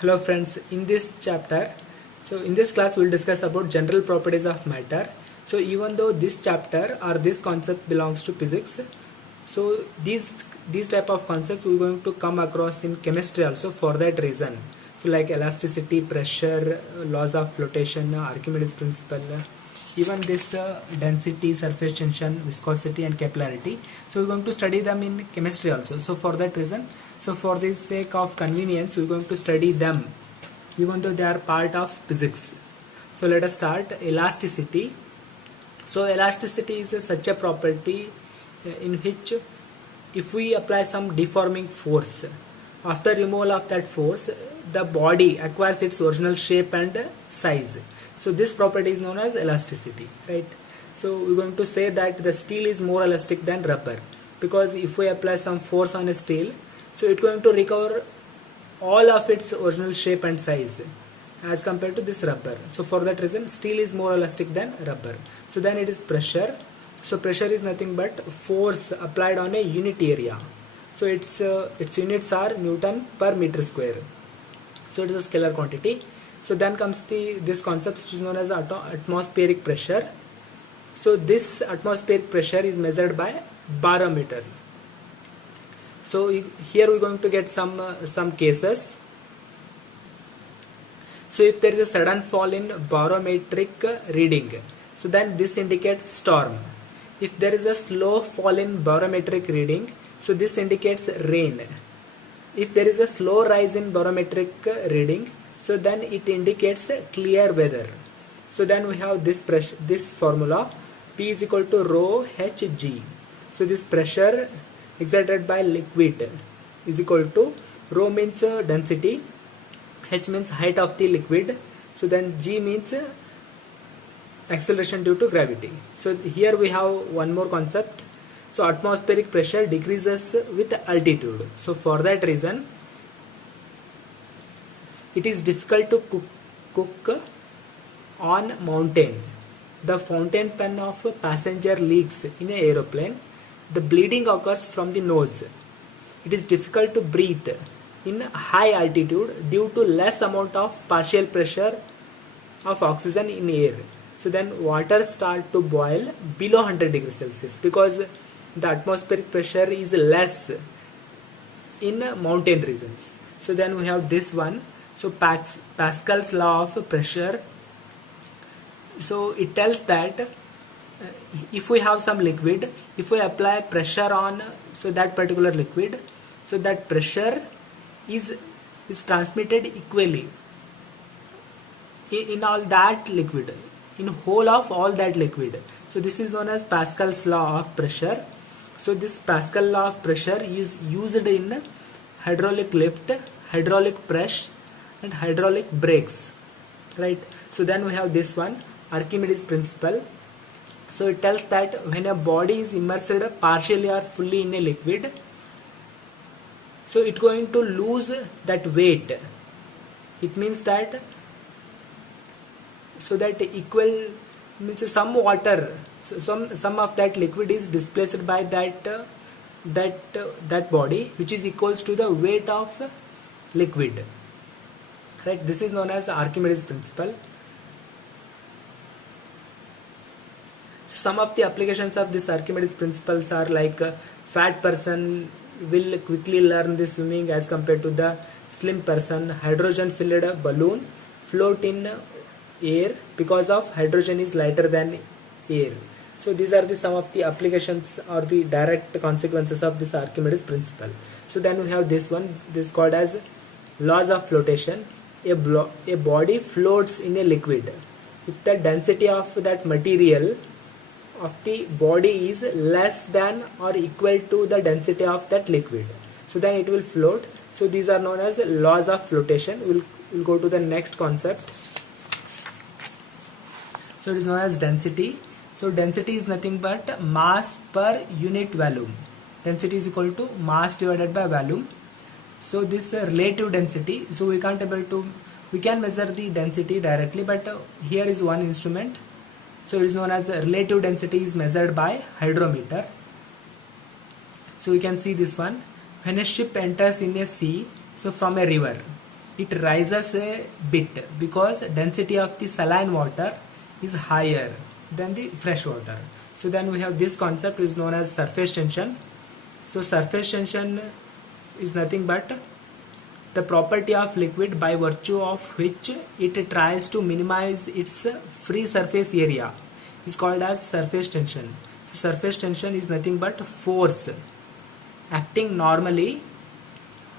Hello friends, in this chapter, in this class we'll discuss about general properties of matter. So even though this chapter or this concept belongs to physics, so these type of concepts we're going to come across in chemistry also for that reason. So like elasticity, pressure, laws of flotation, Archimedes principle, even this density, surface tension, viscosity and capillarity. So we're going to study them in chemistry also. So for that reason, so for the sake of convenience, we're going to study them even though they are part of physics. So let us start. Elasticity. So elasticity is such a property in which if we apply some deforming force, after removal of that force, the body acquires its original shape and size. So this property is known as elasticity, right? So we're going to say that the steel is more elastic than rubber, because if we apply some force on a steel, so it's going to recover all of its original shape and size as compared to this rubber. So for that reason, steel is more elastic than rubber. So then it is pressure. So pressure is nothing but force applied on a unit area. So its units are Newton per meter square. So it is a scalar quantity. So then comes this concept which is known as atmospheric pressure. So this atmospheric pressure is measured by barometer. So here we're going to get some cases. So if there is a sudden fall in barometric reading, so then this indicates storm. If there is a slow fall in barometric reading, so this indicates rain. If there is a slow rise in barometric reading, so then it indicates clear weather. So then we have this formula, P is equal to rho Hg. So this pressure exerted by liquid is equal to, rho means density, H means height of the liquid, so then G means acceleration due to gravity. So here we have one more concept. So atmospheric pressure decreases with altitude. So for that reason, it is difficult to cook on mountain. The fountain pen of a passenger leaks in an aeroplane. The bleeding occurs from the nose. It is difficult to breathe in high altitude due to less amount of partial pressure of oxygen in air. So then water start to boil below 100 degrees Celsius because the atmospheric pressure is less in mountain regions. So then we have this one. So Pascal's law of pressure. So it tells that if we have some liquid, if we apply pressure on that particular liquid, so that pressure is transmitted equally in all that liquid, in whole of all that liquid. So this is known as Pascal's law of pressure. So this Pascal law of pressure is used in hydraulic lift, hydraulic press and hydraulic brakes, right? So then we have this one, Archimedes principle. So it tells that when a body is immersed partially or fully in a liquid, so it's going to lose that weight. It means that, so that equal means some water, so some of that liquid is displaced by that body, which is equals to the weight of liquid, right? This is known as Archimedes principle. Some of the applications of this Archimedes principles are like fat person will quickly learn the swimming as compared to the slim person. Hydrogen filled balloon float in air because of hydrogen is lighter than air. So these are some of the applications or the direct consequences of this Archimedes principle. So then we have this one, this called as laws of flotation. A body floats in a liquid if the density of that material of the body is less than or equal to the density of that liquid, so then it will float. So these are known as laws of flotation. We'll go to the next concept. So it is known as density. So density is nothing but mass per unit volume. Density is equal to mass divided by volume. So this relative density, so we can measure the density directly, but here is one instrument. So it is known as relative density is measured by hydrometer. So we can see this one. When a ship enters in a sea, so from a river, it rises a bit because density of the saline water is higher than the fresh water. So then we have this concept is known as surface tension. So surface tension is nothing but the property of liquid by virtue of which it tries to minimize its free surface area is called as surface tension. So surface tension is nothing but force acting normally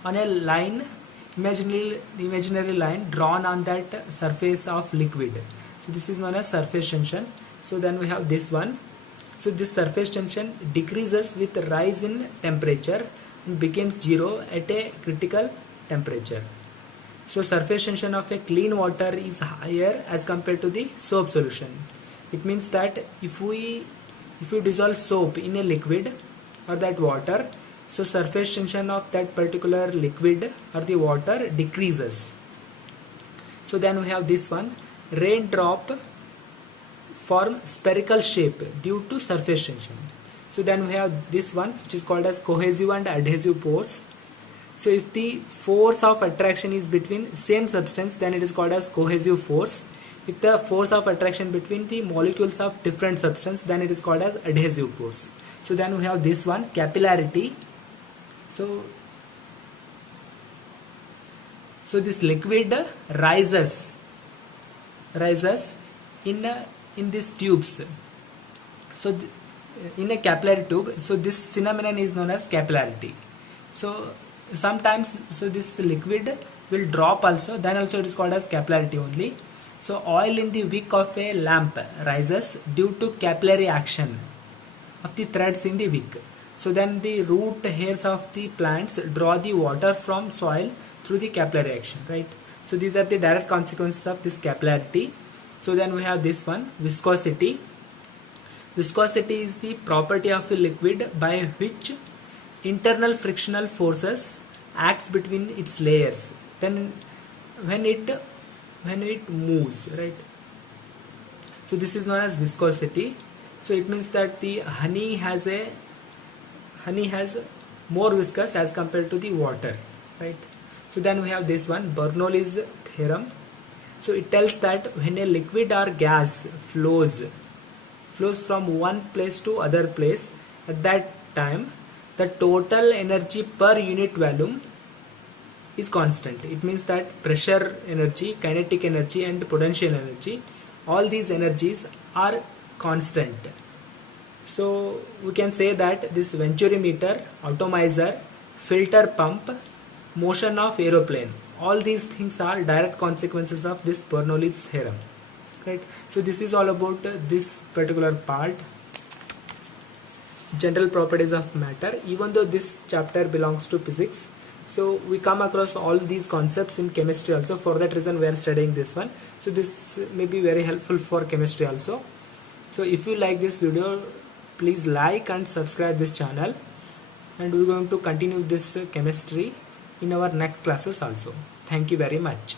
on a line, imaginary line drawn on that surface of liquid. So this is known as surface tension. So then we have this one. So this surface tension decreases with rise in temperature and becomes zero at a critical temperature. So surface tension of a clean water is higher as compared to the soap solution. It means that if we dissolve soap in a liquid or that water, so surface tension of that particular liquid or the water decreases. So then we have this one. Raindrop form spherical shape due to surface tension. So then we have this one, which is called as cohesive and adhesive force. So if the force of attraction is between same substance, then it is called as cohesive force. If the force of attraction between the molecules of different substance, then it is called as adhesive force. So then we have this one, capillarity. So this liquid rises in these tubes. So in a capillary tube, so this phenomenon is known as capillarity. So sometimes this liquid will drop also, then also it is called as capillarity only. So oil in the wick of a lamp rises due to capillary action of the threads in the wick. So then the root hairs of the plants draw the water from soil through the capillary action, right? So these are the direct consequences of this capillarity. So then we have this one, viscosity. Viscosity is the property of a liquid by which internal frictional forces acts between its layers. Then when it moves, right? So this is known as viscosity. So it means that the honey has more viscous as compared to the water, right? So then we have this one, Bernoulli's theorem. So it tells that when a liquid or gas flows from one place to other place, at that time the total energy per unit volume is constant. It means that pressure energy, kinetic energy and potential energy, all these energies are constant. So we can say that this venturimeter, atomizer, filter pump, motion of aeroplane, all these things are direct consequences of this Bernoulli's theorem, right? So this is all about this particular part, general properties of matter. Even though this chapter belongs to physics, so we come across all these concepts in chemistry also. For that reason we are studying this one. So this may be very helpful for chemistry also. So if you like this video, please like and subscribe this channel, and we are going to continue this chemistry in our next classes also. Thank you very much.